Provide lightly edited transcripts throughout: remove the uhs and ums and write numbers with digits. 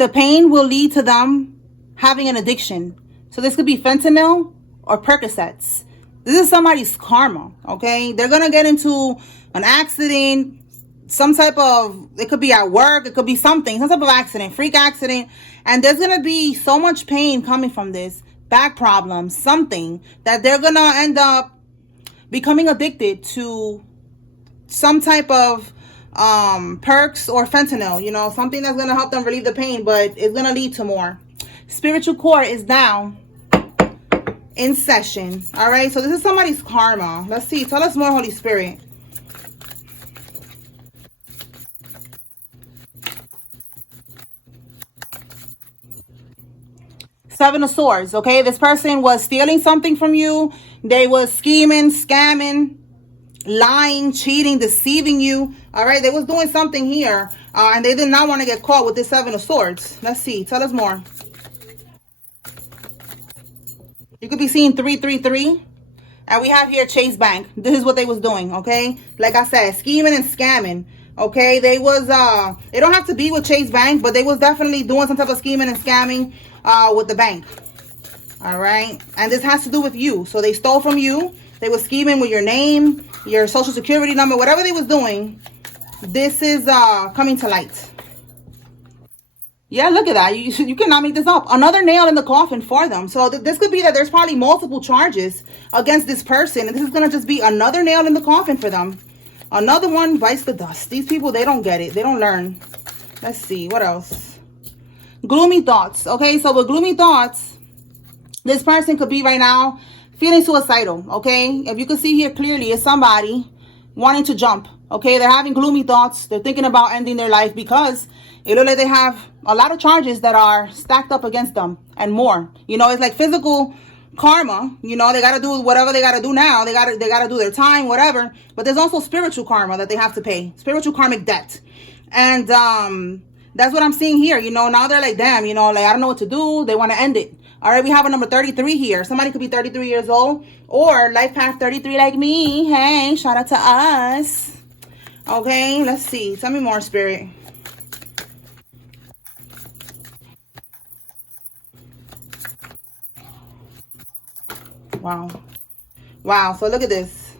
the pain will lead to them having an addiction. So this could be fentanyl or Percocets. This is somebody's karma, okay? They're going to get into an accident, some type of, it could be at work, it could be something, some type of accident, freak accident. And there's going to be so much pain coming from this, back problems, something, that they're going to end up becoming addicted to some type of perks or fentanyl, you know, something that's going to help them relieve the pain, but it's going to lead to more. Spiritual court is now in session. All right, so this is somebody's karma. Let's see. Tell us more, Holy Spirit. Seven of Swords. Okay, this person was stealing something from you. They was scheming, scamming, lying, cheating, deceiving you. All right, they was doing something here, and they did not want to get caught with this Seven of Swords. Let's see. Tell us more. You could be seeing 333, and we have here Chase Bank. This is what they was doing, okay? Like I said, scheming and scamming, okay? They was, it don't have to be with Chase Bank, but they was definitely doing some type of scheming and scamming with the bank, all right? And this has to do with you. So they stole from you. They was scheming with your name, your social security number, whatever they was doing. This is coming to light. Yeah, look at that. You cannot make this up. Another nail in the coffin for them. So this could be that there's probably multiple charges against this person. And this is going to just be another nail in the coffin for them. Another one bites the dust. These people, they don't get it. They don't learn. Let's see. What else? Gloomy thoughts. Okay, so with gloomy thoughts, this person could be right now feeling suicidal. Okay, if you can see here clearly, it's somebody wanting to jump. Okay, they're having gloomy thoughts. They're thinking about ending their life because it looks like they have a lot of charges that are stacked up against them and more. You know, it's like physical karma. You know, they got to do whatever they got to do now. They got to do their time, whatever. But there's also spiritual karma that they have to pay. Spiritual karmic debt. And that's what I'm seeing here. You know, now they're like, damn, you know, like, I don't know what to do. They want to end it. All right, we have a number 33 here. Somebody could be 33 years old or life path 33 like me. Hey, shout out to us. Okay, let's see. Tell me more, Spirit. Wow. Wow. So look at this.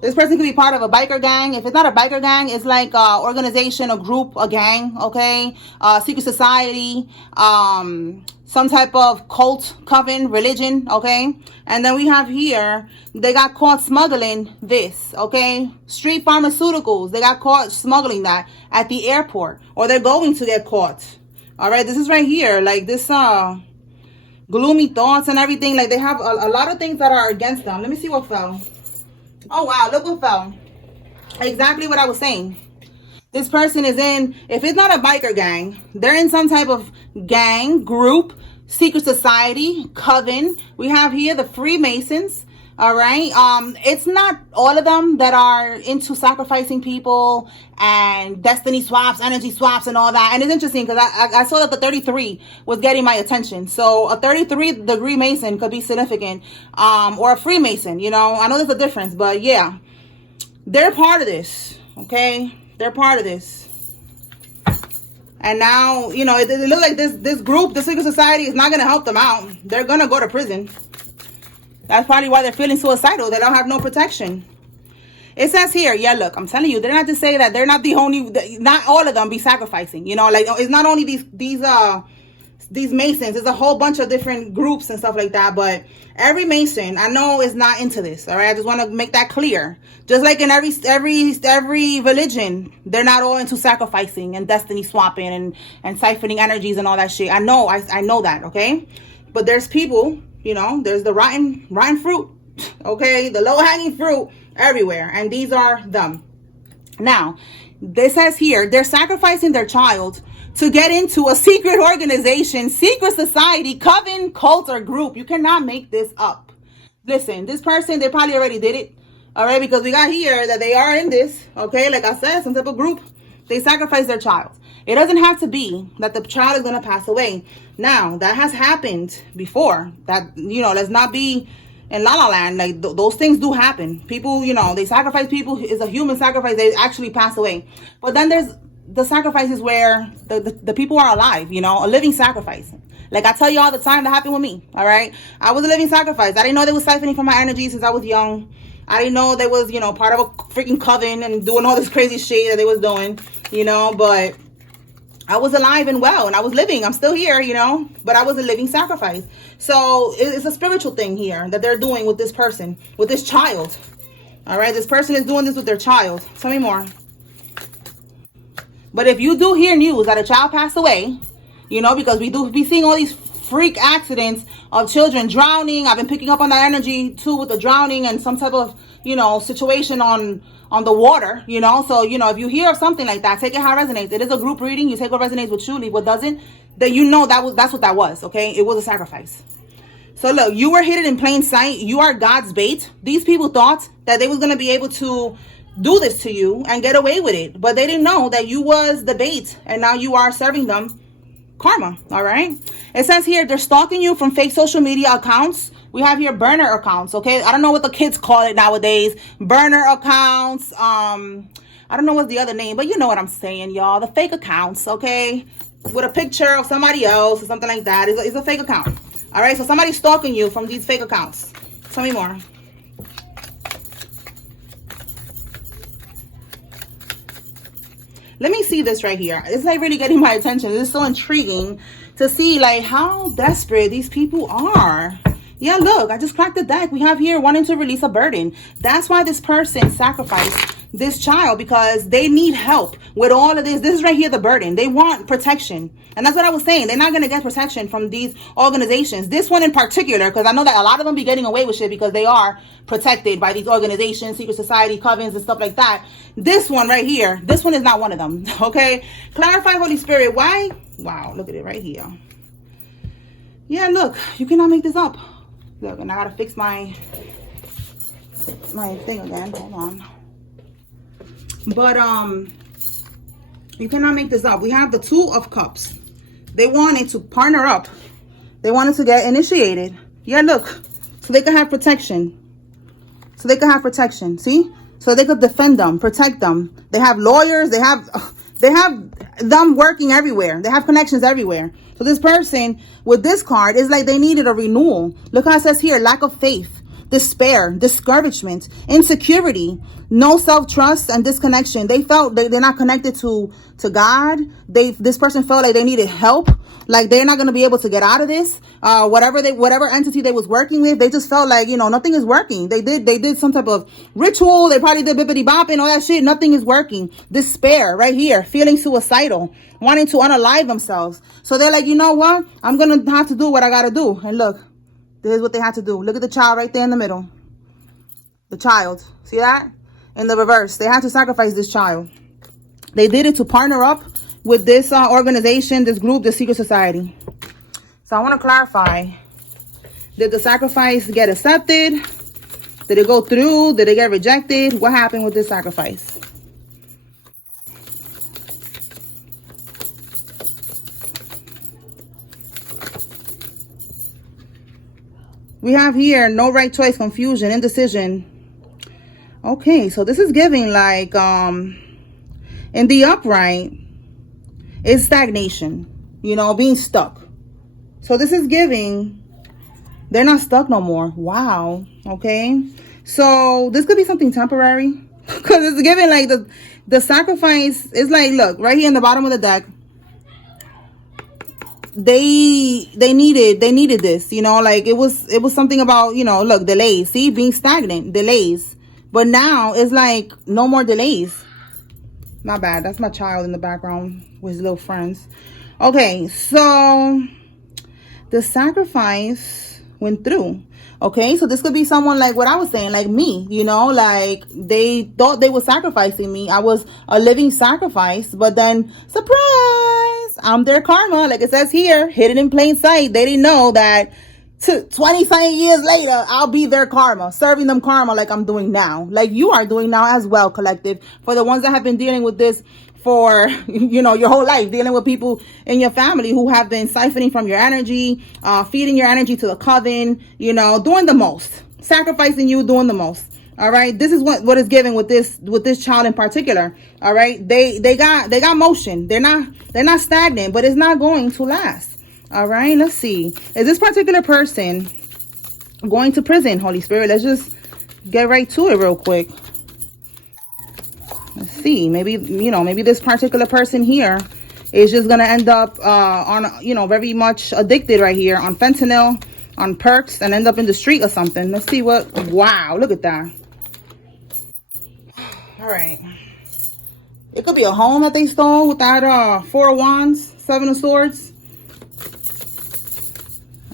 This person could be part of a biker gang. If it's not a biker gang, it's like a organization, a group, a gang, okay? Secret society, some type of cult, coven, religion, okay? And then we have here, they got caught smuggling this, okay? Street pharmaceuticals. They got caught smuggling that at the airport, or they're going to get caught. All right, this is right here, like this, gloomy thoughts and everything. Like they have a lot of things that are against them. Let me see what fell. Oh, wow. Look what fell. Exactly what I was saying. This person is in, if it's not a biker gang, they're in some type of gang, group, secret society, coven. We have here the Freemasons. All right. It's not all of them that are into sacrificing people and destiny swaps, energy swaps and all that. And it's interesting because I saw that the 33 was getting my attention. So a 33-degree Mason could be significant, or a Freemason, you know. I know there's a difference, but yeah, they're part of this. Okay. They're part of this. And now, you know, it looks like this group, the secret society, is not going to help them out. They're going to go to prison. That's probably why they're feeling suicidal. They don't have no protection. It says here, yeah, look, I'm telling you, they're not to say that they're not the only, not all of them be sacrificing. You know, like it's not only these Masons. There's a whole bunch of different groups and stuff like that. But every Mason, I know, is not into this. All right, I just want to make that clear. Just like in every religion, they're not all into sacrificing and destiny swapping and siphoning energies and all that shit. I know, I know that. Okay, but there's people. You know, there's the rotten fruit, okay? The low-hanging fruit everywhere. And these are them. Now, this says here, they're sacrificing their child to get into a secret organization, secret society, coven, cult, or group. You cannot make this up. Listen, this person, they probably already did it, all right? Because we got here that they are in this, okay? Like I said, some type of group. They sacrifice their child. It doesn't have to be that the child is going to pass away. Now, that has happened before. That, you know, let's not be in La La Land. Like, those things do happen. People, you know, they sacrifice people. It's a human sacrifice. They actually pass away. But then there's the sacrifice is where the people are alive, you know, a living sacrifice. Like I tell you all the time, that happened with me, all right? I was a living sacrifice. I didn't know they was siphoning from my energy since I was young. I didn't know they was, you know, part of a freaking coven and doing all this crazy shit that they was doing, you know, but I was alive and well, and I was living. I'm still here, you know, but I was a living sacrifice. So it's a spiritual thing here that they're doing with this person, with this child. All right, this person is doing this with their child. Tell me more. But if you do hear news that a child passed away, you know, because we do be seeing all these freak accidents of children drowning. I've been picking up on that energy too with the drowning and some type of, you know, situation on the water, you know. So, you know, if you hear of something like that, take it how it resonates. It is a group reading. You take what resonates with you, leave what doesn't. Then you know that's what that was, okay? It was a sacrifice. So look, you were hidden in plain sight. You are God's bait. These people thought that they was going to be able to do this to you and get away with it, but they didn't know that you was the bait, and now you are serving them karma. All right, it says here they're stalking you from fake social media accounts. We have here burner accounts. Okay, I don't know what the kids call it nowadays, burner accounts. I don't know what's the other name, but you know what I'm saying, y'all. The fake accounts, okay, with a picture of somebody else or something like that. It's a fake account. All right, so somebody's stalking you from these fake accounts. Tell me more. Let me see this right here. It's like really getting my attention. This is so intriguing to see like how desperate these people are. Yeah, look, I just cracked the deck. We have here wanting to release a burden. That's why this person sacrificed this child, because they need help with all of this. This is right here the burden. They want protection. And that's what I was saying. They're not going to get protection from these organizations. This one in particular, because I know that a lot of them be getting away with shit because they are protected by these organizations, secret society, covens, and stuff like that. This one right here, this one is not one of them. Okay? Clarify, Holy Spirit. Why? Wow, look at it right here. Yeah, look, you cannot make this up. Look, and I gotta fix my thing again. Hold on. But you cannot make this up. We have the Two of Cups. They wanted to partner up. They wanted to get initiated. Yeah, look, so they could have protection. So they could have protection. See, so they could defend them, protect them. They have lawyers. They have them working everywhere. They have connections everywhere. So this person with this card is like they needed a renewal. Look how it says here, lack of faith, despair, discouragement, insecurity, no self-trust, and disconnection. They felt they're not connected to God. This person felt like they needed help, like they're not going to be able to get out of this. Whatever entity they was working with, they just felt like, you know, nothing is working. They did some type of ritual. They probably did bippity bop and all that shit. Nothing is working. Despair right here, feeling suicidal, wanting to unalive themselves. So they're like, you know what? I'm going to have to do what I got to do. And look, this is what they had to do. Look at the child right there in the middle. The child. See that? In the reverse. They had to sacrifice this child. They did it to partner up with this organization, this group, the secret society. So I want to clarify. Did the sacrifice get accepted? Did it go through? Did it get rejected? What happened with this sacrifice? We have here no right choice, confusion, indecision. Okay, so this is giving like in the upright is stagnation, you know, being stuck. So this is giving they're not stuck no more. Wow. Okay, so this could be something temporary because it's giving like the sacrifice is like, look right here in the bottom of the deck. They needed this, you know, like it was something about, you know, look, delays. See, being stagnant, delays. But now it's like no more delays. My bad. That's my child in the background with his little friends. Okay, so the sacrifice went through. Okay, so this could be someone like what I was saying, like me, you know, like they thought they were sacrificing me. I was a living sacrifice, but then surprise, I'm their karma. Like it says here, hidden in plain sight. They didn't know that 20-something years later, I'll be their karma, serving them karma like I'm doing now, like you are doing now as well, collective. For the ones that have been dealing with this for, you know, your whole life, dealing with people in your family who have been siphoning from your energy, feeding your energy to the coven, you know, doing the most, sacrificing you, doing the most. All right, this is what is given with this child in particular. All right, they got motion. They're not stagnant, but it's not going to last. All right, let's see. Is this particular person going to prison? Holy Spirit, let's just get right to it real quick. Let's see. Maybe, you know, maybe this particular person here is just gonna end up on, you know, very much addicted right here on fentanyl, on perks, and end up in the street or something. Let's see what. Wow, look at that. All right, it could be a home that they stole with that 4 of Wands, 7 of Swords.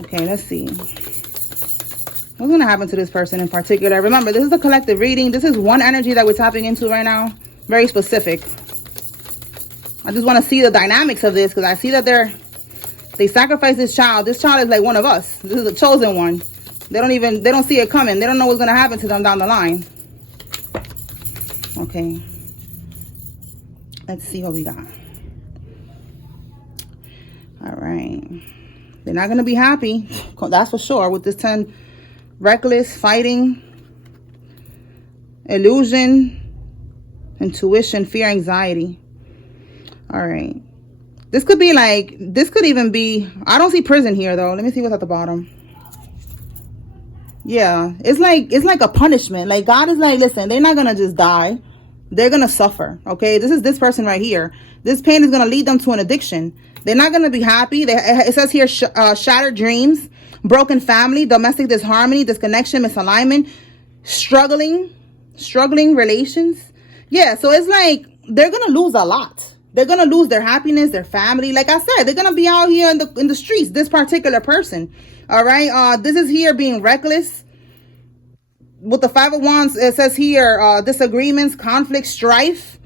Okay, let's see what's gonna happen to this person in particular. Remember, this is a collective reading. This is one energy that we're tapping into right now, very specific. I just want to see the dynamics of this, because I see that they sacrificed this child. This child is like one of us. This is a chosen one. They don't see it coming. They don't know what's gonna happen to them down the line. Okay, let's see what we got. All right, they're not going to be happy, that's for sure, with this 10. Reckless, fighting, illusion, intuition, fear, anxiety. All right, this could be like, this could even be, I don't see prison here though. Let me see what's at the bottom. Yeah, it's like a punishment. Like God is like, listen, they're not gonna just die, they're gonna suffer. Okay, this is this person right here. This pain is gonna lead them to an addiction. They're not gonna be happy. It says here shattered dreams, broken family, domestic disharmony, disconnection, misalignment, struggling relations. Yeah, so it's like they're gonna lose a lot. They're gonna lose their happiness, their family. Like I said, they're gonna be out here in the streets, this particular person. All right, this is here being reckless. With the 5 of Wands, it says here disagreements, conflict, strife.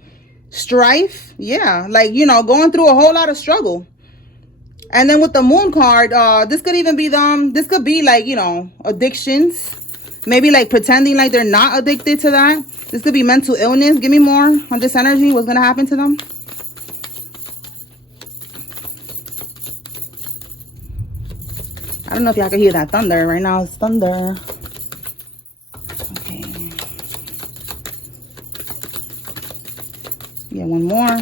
Yeah, like, you know, going through a whole lot of struggle. And then with the Moon card, this could even be them. This could be like, you know, addictions. Maybe like pretending like they're not addicted to that. This could be mental illness. Give me more on this energy. What's gonna happen to them? I don't know if y'all can hear that thunder. Right now it's thunder. Okay. Yeah, one more.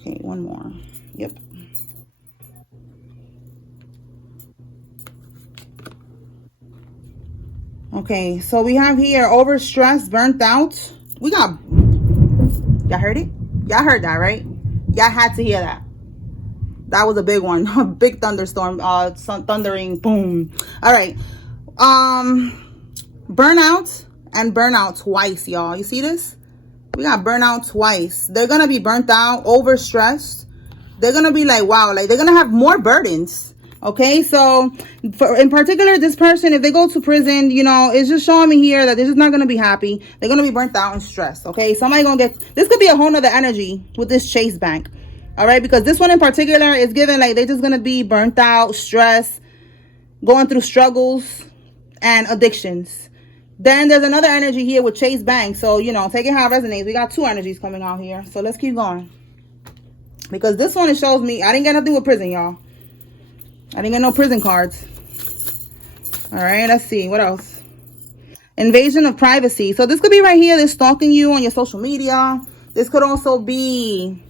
Okay, one more. Yep. Okay, so we have here overstressed, burnt out. We got, y'all heard it? Y'all heard that, right? Y'all had to hear that. That was a big one. A big thunderstorm, thundering, boom. All right. Burnout and burnout twice, y'all. You see this? We got burnout twice. They're going to be burnt out, overstressed. They're going to be like, wow, like they're going to have more burdens. Okay, so in particular, this person, if they go to prison, you know, it's just showing me here that they're just not going to be happy. They're going to be burnt out and stressed. Okay, somebody going to get, this could be a whole nother energy with this Chase Bank. All right, because this one in particular is given like they're just going to be burnt out, stressed, going through struggles and addictions. Then there's another energy here with Chase Bank. So, you know, take it how it resonates. We got 2 energies coming out here. So let's keep going. Because this one, it shows me, I didn't get nothing with prison, y'all. I didn't get no prison cards. All right, let's see. What else? Invasion of privacy. So this could be right here. They're stalking you on your social media. This could also be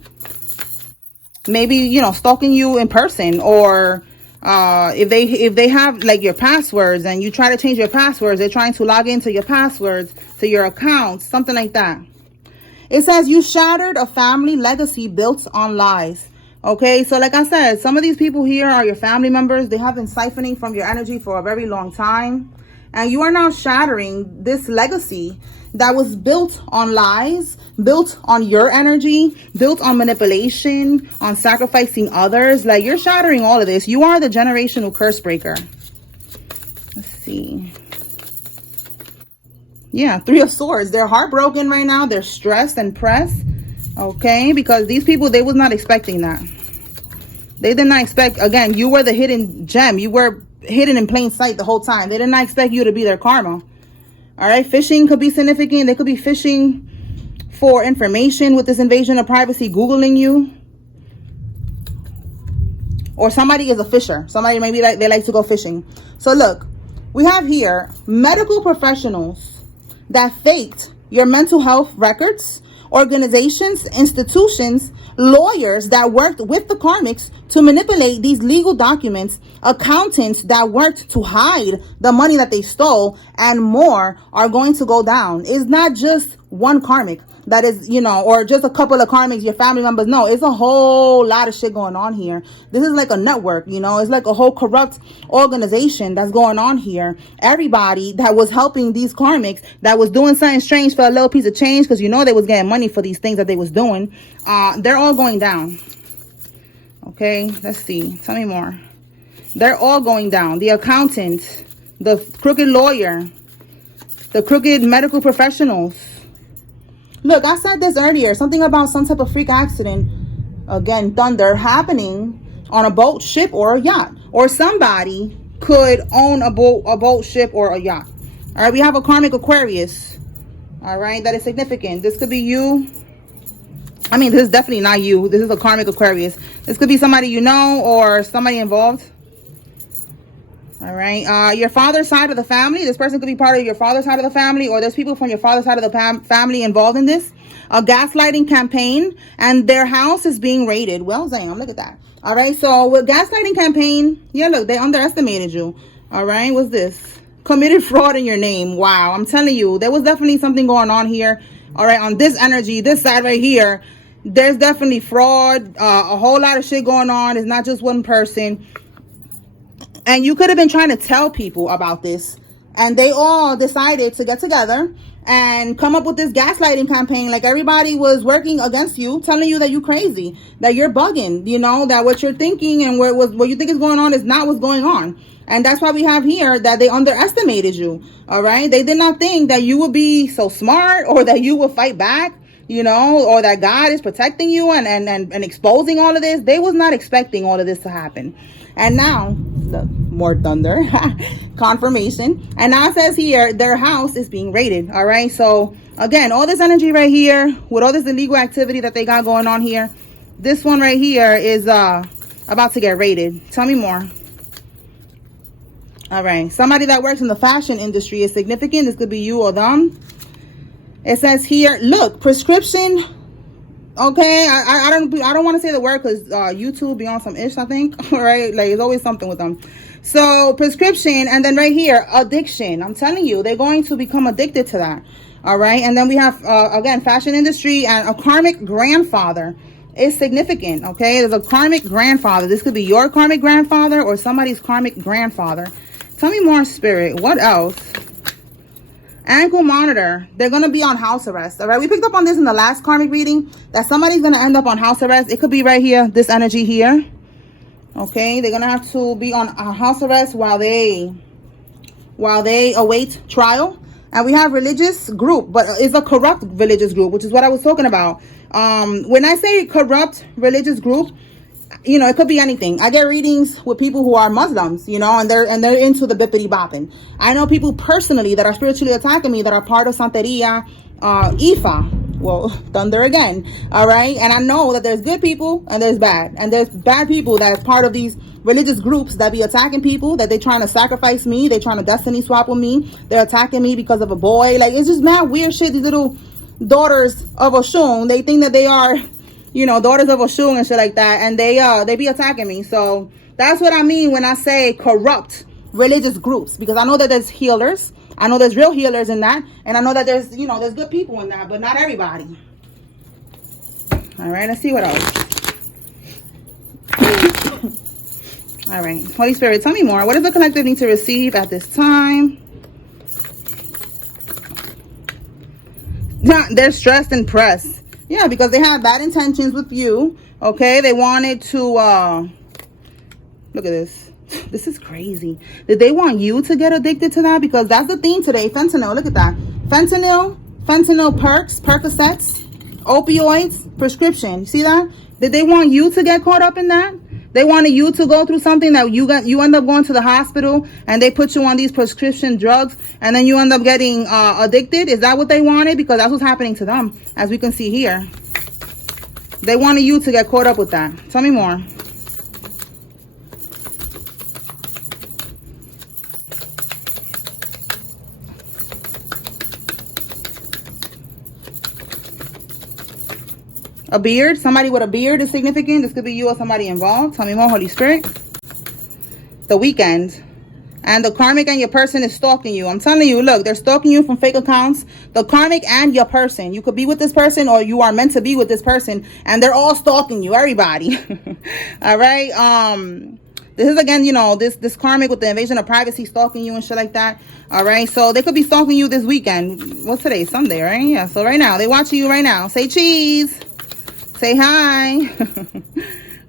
maybe, you know, stalking you in person, or if they have like your passwords and you try to change your passwords, they're trying to log into your passwords to your accounts, something like that. It says you shattered a family legacy built on lies. Okay, so like I said, some of these people here are your family members. They have been siphoning from your energy for a very long time, and you are now shattering this legacy that was built on lies, built on your energy, built on manipulation, on sacrificing others. Like, you're shattering all of this. You are the generational curse breaker. Let's see. Yeah, 3 of Swords. They're heartbroken right now. They're stressed and pressed. Okay, because these people, they was not expecting that. They did not expect, again, you were the hidden gem. You were hidden in plain sight the whole time. They did not expect you to be their karma. All right, phishing could be significant. They could be phishing for information with this invasion of privacy, Googling you. Or somebody is a fisher. Somebody maybe they like to go fishing. So look, We have here medical professionals that faked your mental health records, organizations, institutions, lawyers that worked with the karmics to manipulate these legal documents, accountants that worked to hide the money that they stole, and more are going to go down. It's not just one karmic that is, you know, or just a couple of karmics, your family members. No, it's a whole lot of shit going on here. This is like a network, you know, it's like a whole corrupt organization that's going on here. Everybody that was helping these karmics, that was doing something strange for a little piece of change, because you know they was getting money for these things that they was doing, they're all going down. Okay, let's see, tell me more. They're all going down. The accountant, the crooked lawyer, the crooked medical professionals. Look, I said this earlier, something about some type of freak accident, again, thunder, happening on a boat, ship, or a yacht. Or somebody could own a boat, ship, or a yacht. All right, we have a karmic Aquarius. All right, that is significant. This could be you. I mean, this is definitely not you. This is a karmic Aquarius. This could be somebody you know or somebody involved. All right, your father's side of the family. This person could be part of your father's side of the family, or there's people from your father's side of the family involved in this. A gaslighting campaign, and their house is being raided. Well, damn, look at that. All right, so with gaslighting campaign, yeah, look, they underestimated you. All right, what's this? Committed fraud in your name. Wow, I'm telling you, there was definitely something going on here. All right, on this energy, this side right here, there's definitely fraud, a whole lot of shit going on. It's not just one person. And you could have been trying to tell people about this, and they all decided to get together and come up with this gaslighting campaign. Like everybody was working against you, telling you that you're crazy, that you're bugging, you know, that what you're thinking and what you think is going on is not what's going on. And that's why we have here that they underestimated you. All right, they did not think that you would be so smart, or that you would fight back, you know, or that God is protecting you and exposing all of this. They was not expecting all of this to happen. And now, look, more thunder, confirmation. And now it says here, their house is being raided. All right. So again, all this energy right here with all this illegal activity that they got going on here, this one right here is about to get raided. Tell me more. All right. Somebody that works in the fashion industry is significant. This could be you or them. It says here, look, prescription. Okay, I don't want to say the word because YouTube be on some ish, I think. All right, like it's always something with them. So prescription, and then right here, addiction. I'm telling you, they're going to become addicted to that. All right, and then we have again, fashion industry, and a karmic grandfather is significant. Okay, there's a karmic grandfather. This could be your karmic grandfather or somebody's karmic grandfather. Tell me more, spirit. What else? Ankle monitor. They're going to be on house arrest. All right, we picked up on this in the last karmic reading, that somebody's going to end up on house arrest. It could be right here, this energy here. Okay, they're going to have to be on house arrest while they await trial. And we have religious group, but it's a corrupt religious group, which is what I was talking about. When I say corrupt religious group, you know, it could be anything. I get readings with people who are Muslims, you know, and they're into the bippity bopping. I know people personally that are spiritually attacking me that are part of Santeria, Ifa. Well, thunder again. All right. And I know that there's good people and there's bad. And there's bad people that's part of these religious groups that be attacking people, that they trying to sacrifice me. They trying to destiny swap with me. They're attacking me because of a boy. Like, it's just mad weird shit. These little daughters of Oshun, they think that they are, you know, daughters of Oshun and shit like that, and they be attacking me. So that's what I mean when I say corrupt religious groups, because I know that there's healers, I know there's real healers in that, and I know that there's, you know, there's good people in that, but not everybody. All right, let's see what else. All right, Holy Spirit, tell me more. What does the collective need to receive at this time? They're stressed and pressed. Yeah, because they have bad intentions with you. Okay, they wanted to look at this. This is crazy. Did they want you to get addicted to that? Because that's the theme today. Fentanyl, look at that. Fentanyl perks, Percocets, opioids, prescription. You see that? Did they want you to get caught up in that? They wanted you to go through something that you end up going to the hospital, and they put you on these prescription drugs, and then you end up getting addicted. Is that what they wanted? Because that's what's happening to them, as we can see here. They wanted you to get caught up with that. Tell me more. A beard. Somebody with a beard is significant. This could be you or somebody involved. Tell me more, Holy Spirit. The weekend. And the karmic and your person is stalking you. I'm telling you, look, they're stalking you from fake accounts. The karmic and your person. You could be with this person or you are meant to be with this person. And they're all stalking you. Everybody. All right. This is, again, you know, this karmic with the invasion of privacy stalking you and shit like that. All right. So they could be stalking you this weekend. What's today? Sunday, right? Yeah. So right now, they watching you right now. Say cheese. Say hi.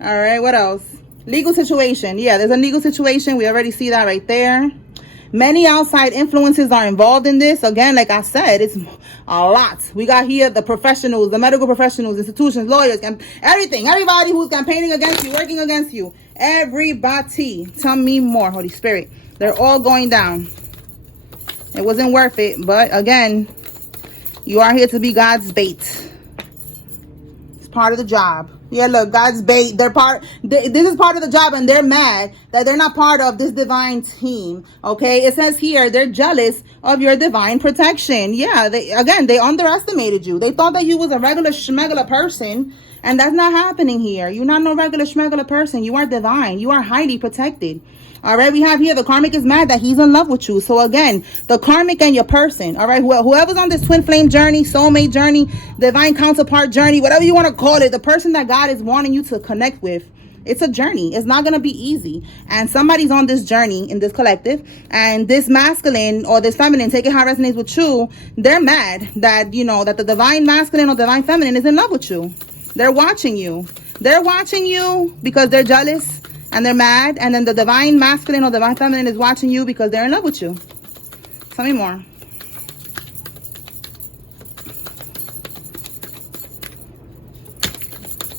All right. What else? Legal situation. Yeah, there's a legal situation. We already see that right there. Many outside influences are involved in this. Again, like I said, it's a lot. We got here the professionals, the medical professionals, institutions, lawyers, everything. Everybody who's campaigning against you, working against you. Everybody. Tell me more, Holy Spirit. They're all going down. It wasn't worth it. But again, you are here to be God's bait. It's part of the job. Yeah, look, God's bait. This is part of the job, and they're mad that they're not part of this divine team. Okay, it says here they're jealous of your divine protection. Yeah, they underestimated you. They thought that you was a regular schmegular person, and that's not happening here. You're not no regular schmegular person. You are divine. You are highly protected. All right, we have here the karmic is mad that he's in love with you. So again, the karmic and your person. All right, whoever's on this twin flame journey, soulmate journey, divine counterpart journey, whatever you want to call it, the person that God is wanting you to connect with, it's a journey. It's not going to be easy. And somebody's on this journey in this collective, and this masculine or this feminine, take it how it resonates with you, they're mad that, you know, that the divine masculine or divine feminine is in love with you. They're watching you. They're watching you because they're jealous. And they're mad. And then the divine masculine or divine feminine is watching you because they're in love with you. Tell me more.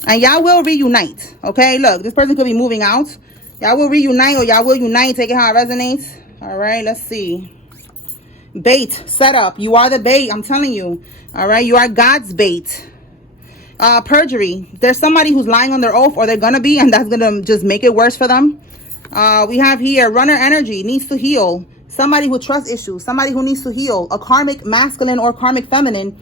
And y'all will reunite. Okay, look, this person could be moving out. Y'all will reunite or y'all will unite. Take it how it resonates. All right, let's see. Bait, set up. You are the bait. I'm telling you. All right, you are God's bait. Perjury. There's somebody who's lying on their oath, or they're gonna be, and that's gonna just make it worse for them. We have here runner energy, needs to heal. Somebody with trust issues, somebody who needs to heal. A karmic masculine or karmic feminine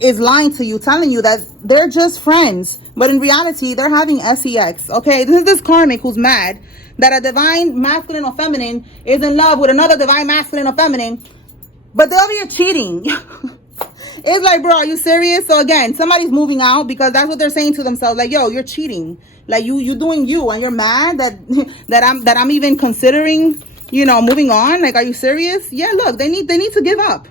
is lying to you, telling you that they're just friends, but in reality they're having sex. Okay, this is this karmic who's mad that a divine masculine or feminine is in love with another divine masculine or feminine, but they're over here cheating. It's like, bro, are you serious? So again, somebody's moving out because that's what they're saying to themselves. Like, yo, you're cheating. Like you doing you, and you're mad that I'm even considering, you know, moving on. Like, are you serious? Yeah, look, they need to give up.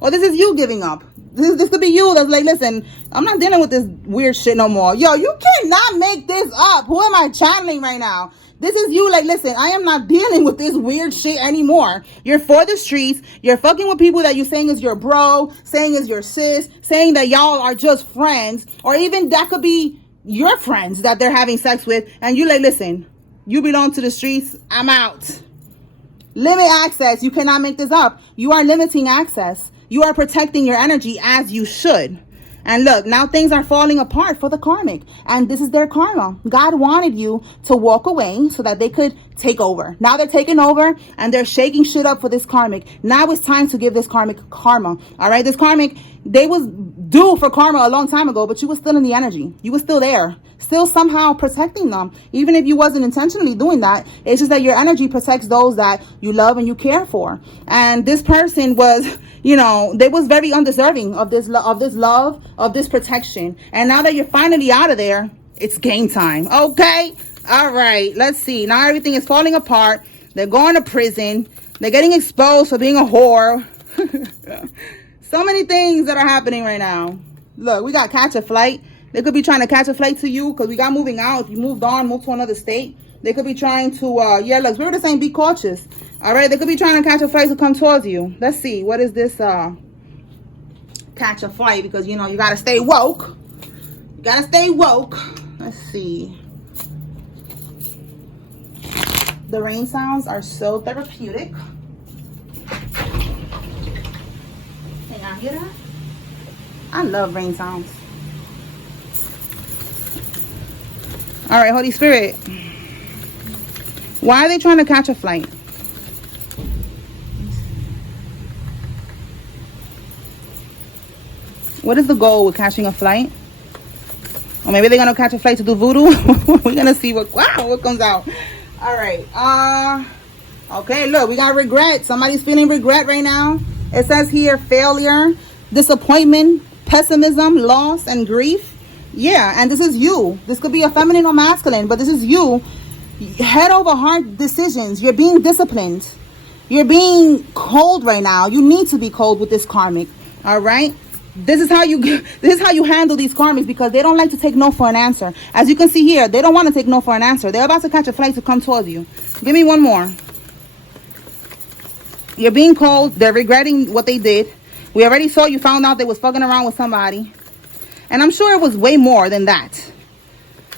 Or this is you giving up. This could be you that's like, listen, I'm not dealing with this weird shit no more. Yo, you cannot make this up. Who am I channeling right now? This is you, like, listen, I am not dealing with this weird shit anymore. You're for the streets. You're fucking with people that you're saying is your bro, saying is your sis, saying that y'all are just friends, or even that could be your friends that they're having sex with, and you like, listen, you belong to the streets, I'm out. Limit access. You cannot make this up. You are limiting access. You are protecting your energy as you should. And look, now things are falling apart for the karmic. And this is their karma. God wanted you to walk away so that they could take over. Now they're taking over and they're shaking shit up for this karmic. Now it's time to give this karmic karma. All right, this karmic, they was due for karma a long time ago, but you were still in the energy. You were still there, still somehow protecting them. Even if you wasn't intentionally doing that, it's just that your energy protects those that you love and you care for. And this person was, you know, they was very undeserving of this love, of this protection. And now that you're finally out of there, it's game time. Okay, all right, let's see. Now everything is falling apart. They're going to prison. They're getting exposed for being a whore. So many things that are happening right now. Look, we got catch a flight. They could be trying to catch a flight to you because we got moving out. If you moved on, moved to another state, they could be trying to, yeah, look, Spirit is saying be cautious. All right, they could be trying to catch a flight to come towards you. Let's see, what is this catch a flight? Because, you know, you got to stay woke. You got to stay woke. Let's see. The rain sounds are so therapeutic. Can y'all hear that? I love rain sounds. All right, Holy Spirit. Why are they trying to catch a flight? What is the goal with catching a flight? Or maybe they're gonna catch a flight to do voodoo. We're gonna see what comes out. All right. Okay, look, we got regret. Somebody's feeling regret right now. It says here failure, disappointment, pessimism, loss, and grief. Yeah, and this is you. This could be a feminine or masculine, but this is you. Head over heart decisions. You're being disciplined. You're being cold right now. You need to be cold with this karmic. All right. This is how you handle these karmics, because they don't like to take no for an answer. As you can see here, they don't want to take no for an answer. They're about to catch a flight to come towards you. Give me one more. You're being cold. They're regretting what they did. We already saw you found out they was fucking around with somebody. And I'm sure it was way more than that.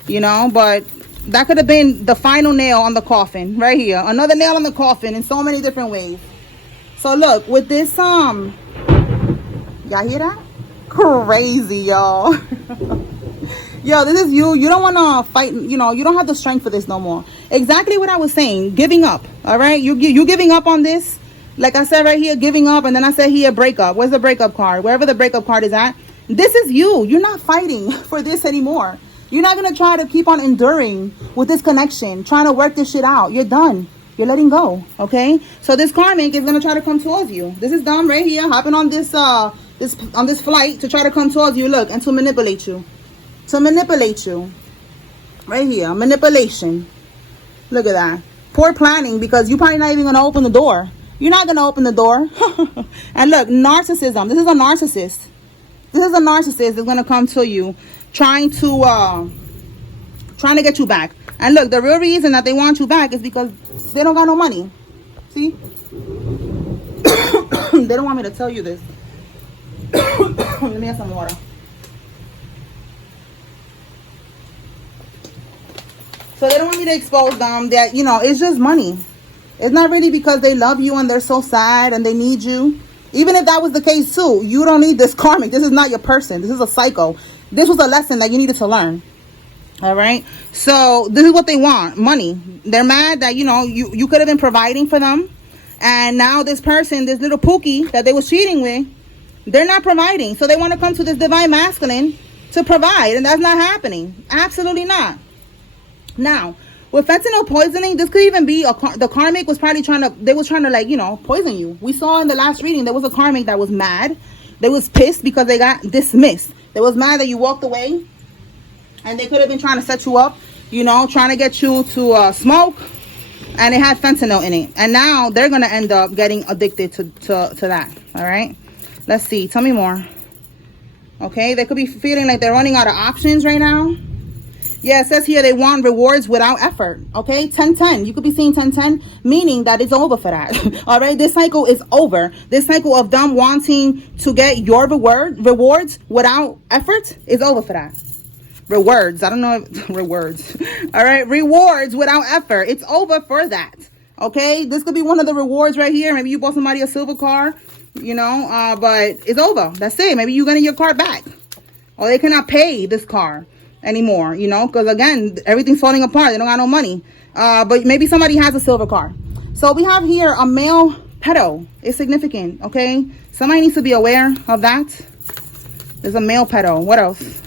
You know, but that could have been the final nail on the coffin. Right here. Another nail on the coffin in so many different ways. So look, with this, y'all hear that? Crazy, y'all. Yo, this is you. You don't want to fight. You know, you don't have the strength for this no more. Exactly what I was saying. Giving up. All right. You giving up on this. Like I said right here, giving up. And then I said here, breakup. Where's the breakup card? Wherever the breakup card is at. This is you. You're not fighting for this anymore. You're not going to try to keep on enduring with this connection, trying to work this shit out. You're done. You're letting go. Okay. So this karmic is going to try to come towards you. This is them right here, hopping on this flight to try to come towards you. Look, and to manipulate you. To manipulate you. Right here. Manipulation. Look at that. Poor planning, because you're probably not even going to open the door. You're not going to open the door. And look, narcissism. This is a narcissist. This is a narcissist that's going to come to you, trying to get you back. And look, the real reason that they want you back is because they don't got no money. See? They don't want me to tell you this. Let me get some water. So they don't want me to expose them that, you know, it's just money. It's not really because they love you and they're so sad and they need you. Even if that was the case too, you don't need this karmic. This is not your person. This is a psycho. This was a lesson that you needed to learn. All right. So this is what they want. Money. They're mad that, you know, you could have been providing for them. And now this person, this little pookie that they was cheating with, they're not providing. So they want to come to this divine masculine to provide. And that's not happening. Absolutely not. Now, with fentanyl poisoning, this could even be the karmic was probably trying to like, you know, poison you. We saw in the last reading, there was a karmic that was mad. They was pissed because they got dismissed. They was mad that you walked away. And they could have been trying to set you up, you know, trying to get you to smoke. And it had fentanyl in it. And now they're going to end up getting addicted to that. All right. Let's see. Tell me more. Okay. They could be feeling like they're running out of options right now. Yeah, it says here they want rewards without effort. Okay, 10-10. You could be seeing 10-10, meaning that it's over for that. All right, this cycle is over. This cycle of them wanting to get your rewards without effort is over for that. Rewards. I don't know. Rewards. All right, rewards without effort. It's over for that. Okay, this could be one of the rewards right here. Maybe you bought somebody a silver car, you know, but it's over. That's it. Maybe you're getting your car back. Or they cannot pay this car anymore, you know, because again, everything's falling apart. They don't got no money. But maybe somebody has a silver car. So we have here a male pedo. It's significant, okay? Somebody needs to be aware of that. There's a male pedo. What else?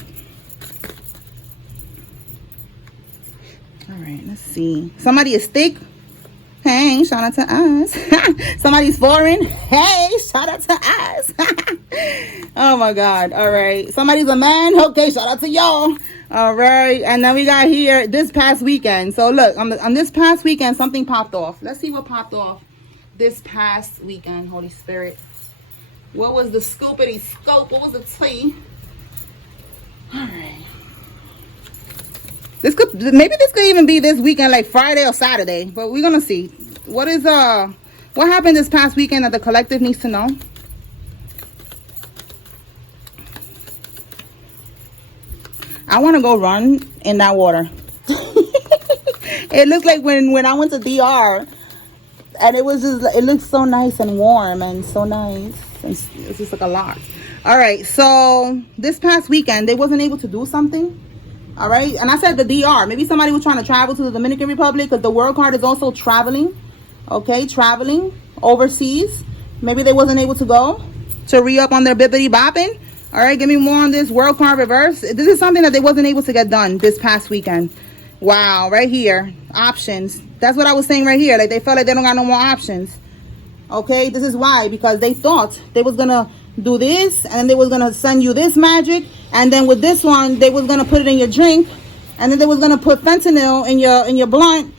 All right, let's see. Somebody is thick. Hey, shout out to us. Somebody's foreign. Hey, shout out to us. Oh my God. All right. Somebody's a man. Okay, shout out to y'all. All right. And then we got here this past weekend. So look, on this past weekend, something popped off. Let's see what popped off this past weekend, Holy Spirit. What was the scoopity scope? What was the tea? All right. Maybe this could even be this weekend, like Friday or Saturday, but we're gonna see. What happened this past weekend that the collective needs to know? I want to go run in that water. It looks like when I went to DR, and it looked so nice and warm and so nice. It's just like a lot. All right, so this past weekend they wasn't able to do something. All right, and I said the DR. Maybe somebody was trying to travel to the Dominican Republic, because the world card is also traveling. Okay, traveling overseas. Maybe they wasn't able to go to re-up on their bippity bopping. All right, give me more on this world card reverse. This is something that they wasn't able to get done this past weekend. Wow, right here, options. That's what I was saying right here. Like, they felt like they don't got no more options. Okay, this is why, because they thought they was gonna do this, and then they was gonna send you this magic, and then with this one, they was gonna put it in your drink, and then they was gonna put fentanyl in your blunt.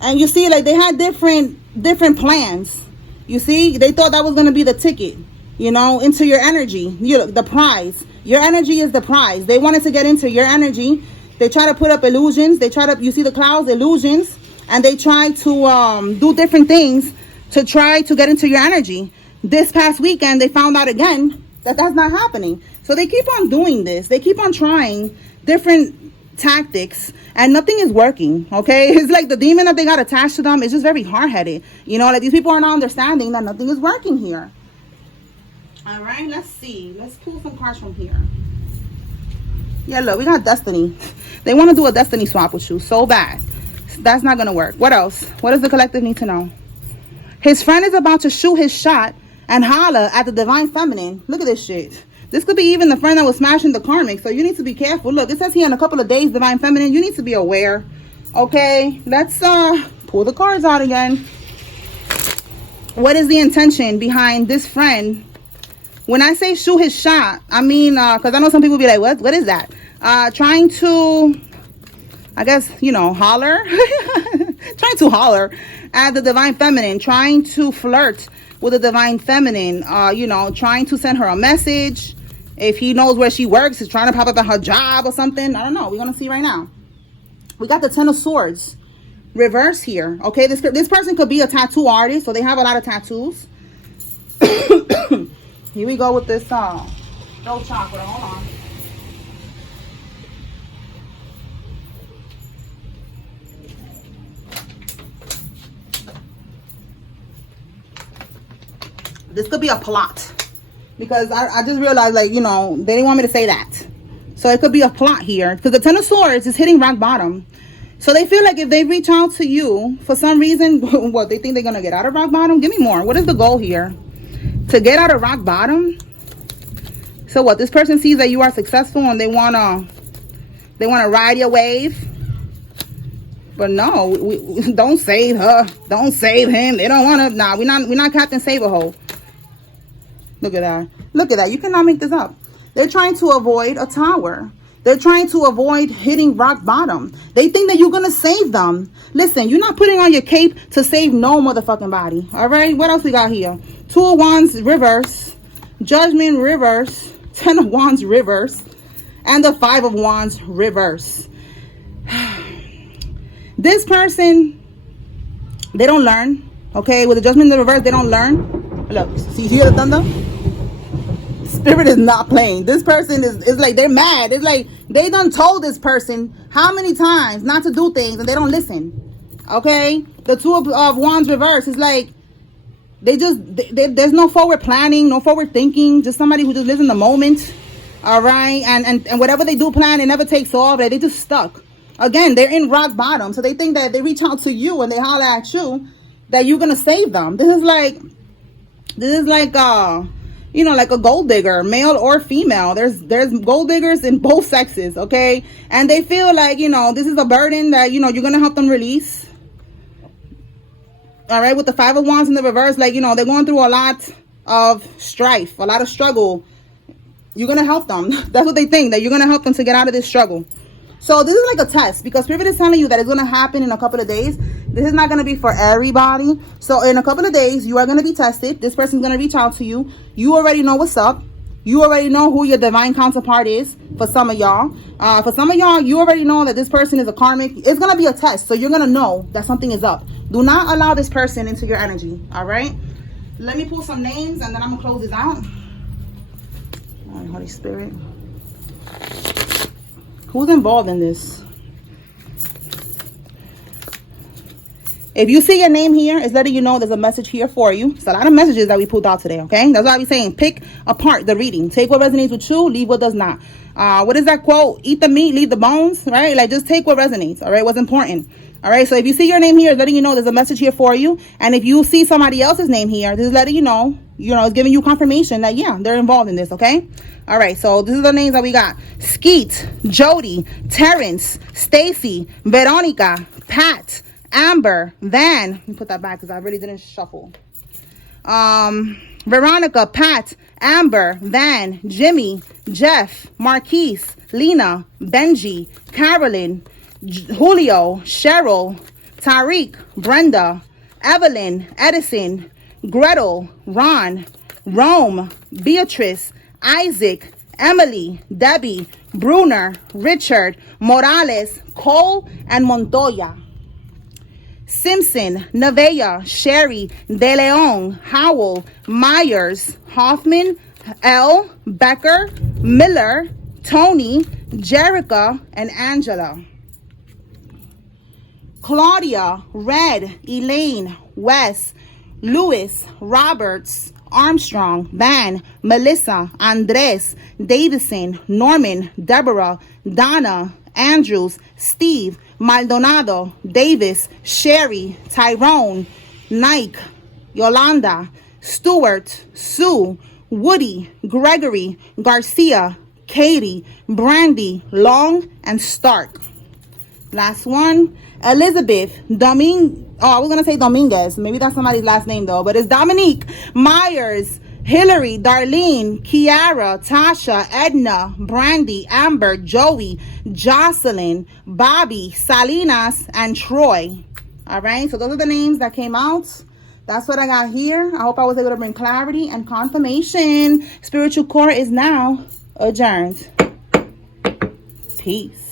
And you see, like, they had different plans. You see, they thought that was gonna be the ticket, you know, into your energy, the prize. Your energy is the prize. They wanted to get into your energy. They try to put up illusions. They try to, you see the clouds, illusions, and they try to do different things to try to get into your energy. This past weekend, they found out again that that's not happening. So they keep on doing this. They keep on trying different tactics, and nothing is working. Okay, it's like the demon that they got attached to them is just very hard-headed. You know, like, these people are not understanding that nothing is working here. All right, let's see. Let's pull some cards from here. Yeah, look, we got destiny. They want to do a destiny swap with you so bad. That's not gonna work. What else? What does the collective need to know? His friend is about to shoot his shot and holler at the divine feminine. Look at this shit. This could be even the friend that was smashing the karmic, so you need to be careful. Look, it says here in a couple of days, divine feminine, you need to be aware. Okay, let's pull the cards out again. What is the intention behind this friend? When I say shoot his shot, I mean, because I know some people be like, what is that? Trying to, I guess, you know, holler. Trying to holler at the divine feminine, trying to flirt with the divine feminine, you know, trying to send her a message. If he knows where she works, he's trying to pop up at her job or something. I don't know. We're going to see right now. We got the Ten of Swords reverse here. Okay, this person could be a tattoo artist, so they have a lot of tattoos. Here we go with this throat chakra. Hold on. This could be a plot, because I just realized, like, you know, they didn't want me to say that. So it could be a plot here, because the Ten of Swords is hitting rock bottom. So they feel like if they reach out to you for some reason, what, they think they're going to get out of rock bottom? Give me more. What is the goal here? To get out of rock bottom? So what, this person sees that you are successful and they want to ride your wave? But no, we don't save her. Don't save him. They don't want to. Nah, we're not Captain Save-A-Hole. Look at that. Look at that. You cannot make this up. They're trying to avoid a tower. They're trying to avoid hitting rock bottom. They think that you're going to save them. Listen, you're not putting on your cape to save no motherfucking body. All right? What else we got here? Two of Wands reverse. Judgment reverse. Ten of Wands reverse. And the Five of Wands reverse. This person, they don't learn. Okay? With the Judgment in the reverse, they don't learn. Look, see, you hear the thunder? Spirit is not playing. This person is like, they're mad. It's like they done told this person how many times not to do things and they don't listen. Okay? The Two of Wands reverse is like there's no forward planning, no forward thinking, just somebody who just lives in the moment. All right? And whatever they do plan, it never takes off. Like, they just stuck. Again, they're in rock bottom. So they think that they reach out to you and they holler at you that you're gonna save them. This is like you know, like a gold digger, male or female. There's gold diggers in both sexes, okay? And they feel like, you know, this is a burden that, you know, you're going to help them release. All right, with the Five of Wands in the reverse, like, you know, they're going through a lot of strife, a lot of struggle. You're going to help them. That's what they think, that you're going to help them to get out of this struggle. So this is like a test, because Spirit is telling you that it's going to happen in a couple of days. This is not going to be for everybody. So in a couple of days, you are going to be tested. This person's going to reach out to you. You already know what's up. You already know who your divine counterpart is for some of y'all. For some of y'all, you already know that this person is a karmic. It's going to be a test. So you're going to know that something is up. Do not allow this person into your energy. All right? Let me pull some names and then I'm going to close this out. All right, Holy Spirit. Who's involved in this? If you see your name here, it's letting you know there's a message here for you. It's a lot of messages that we pulled out today, okay? That's why I'm saying pick apart the reading. Take what resonates with you, leave what does not. What is that quote? Eat the meat, leave the bones, right? Like, just take what resonates, all right? What's important, all right? So if you see your name here, it's letting you know there's a message here for you. And if you see somebody else's name here, this is letting you know you know, it's giving you confirmation that, yeah, they're involved in this, okay? All right, so this is the names that we got. Skeet, Jody, Terrence, Stacy, Veronica, Pat, Amber, Van. Let me put that back because I really didn't shuffle. Veronica, Pat, Amber, Van, Jimmy, Jeff, Marquise, Lena, Benji, Carolyn, Julio, Cheryl, Tariq, Brenda, Evelyn, Edison, Gretel, Ron, Rome, Beatrice, Isaac, Emily, Debbie, Bruner, Richard, Morales, Cole, and Montoya. Simpson, Nevaeh, Sherry, De Leon, Howell, Myers, Hoffman, L, Becker, Miller, Tony, Jerica, and Angela. Claudia, Red, Elaine, Wes, Lewis, Roberts, Armstrong, Van, Melissa, Andres, Davison, Norman, Deborah, Donna, Andrews, Steve, Maldonado, Davis, Sherry, Tyrone, Nike, Yolanda, Stewart, Sue, Woody, Gregory, Garcia, Katie, Brandy, Long, and Stark. Last one, Elizabeth, I was going to say Dominguez. Maybe that's somebody's last name, though. But it's Dominique, Myers, Hillary, Darlene, Kiara, Tasha, Edna, Brandy, Amber, Joey, Jocelyn, Bobby, Salinas, and Troy. All right, so those are the names that came out. That's what I got here. I hope I was able to bring clarity and confirmation. Spiritual Court is now adjourned. Peace.